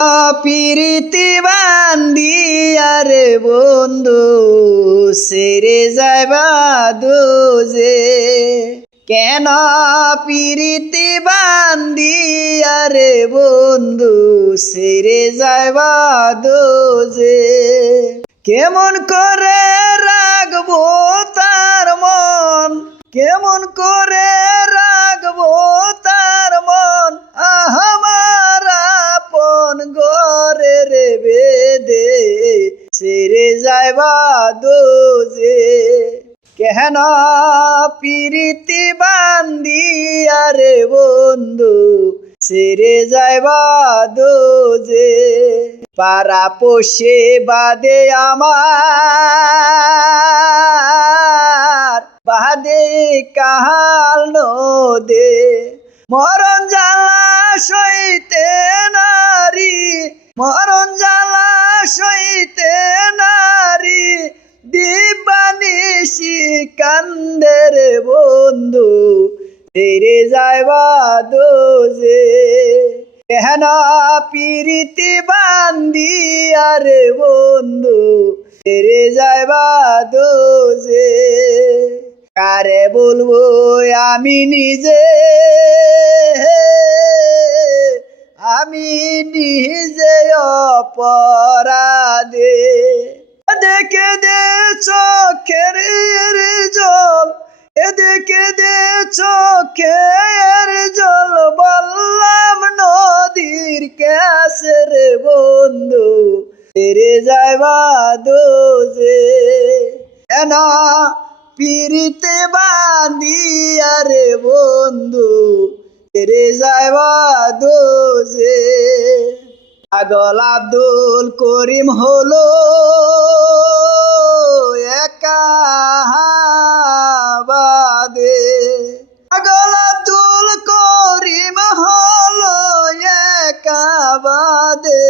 পিরিতি বান্দিয়া রে বন্ধু সেরে যাইবা দোজে কেন পিরিতি বান্দিয়া রে বন্ধু সেরে যাইবা দোজে কেমন করে রাখবো তার মন কেমন করে রাখবো তার মন আমার আপন ঘরে রে বেদে সেরে যাইবা দোজে কেন পিরিতি বান্দিয়া রে বন্ধু সেরে যাইবা দোজে পারা পোষে বাদে আমার বাদে কাহাল নদে মরণ জ্বালা সইতে নারী মরণ জ্বালা সইতে নারী দিবানিশি কান্দে রে বন্ধু তেরে যাইবা দোজে কেন পিরিতি বান্দিয়া রে বন্ধু তেরে যাইবা দোজে কারে বলবো আমি নিজে অপরাধে দেখে দে চোখের জল দেখে দে চোখের জল বললাম নদীর কাছে রে বন্ধু তেরে যাইবা দোজে কেন পিরিতে বান্দিয়া রে বন্ধু তেরে যাইবা দোজে পাগল আব্দুল করিম হলো একা বাদে পাগল আব্দুল করিম হলো একা বাদে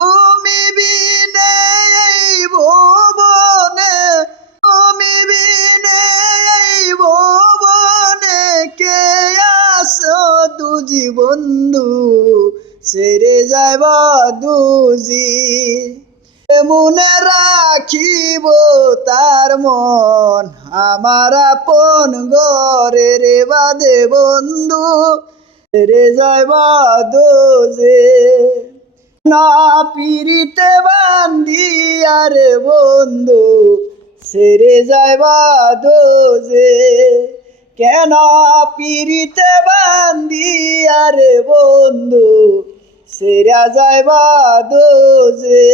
তুমি বিনে এই ভুবনে তুমি বিনে এই ভুবনে কে আসো দুজি বন্ধু সেরে যাইবা দুজি মনে রাখিব তার মন আমার আপন ঘরে রে বাদে বন্ধু সেরে যাইবা দোজে না পিরিতে বান্দিয়া রে বন্ধু সেরে যাইবা দোজে কেন পিরিতে বান্দিয়া রে বন্ধু সেরা যাইবা দোজে।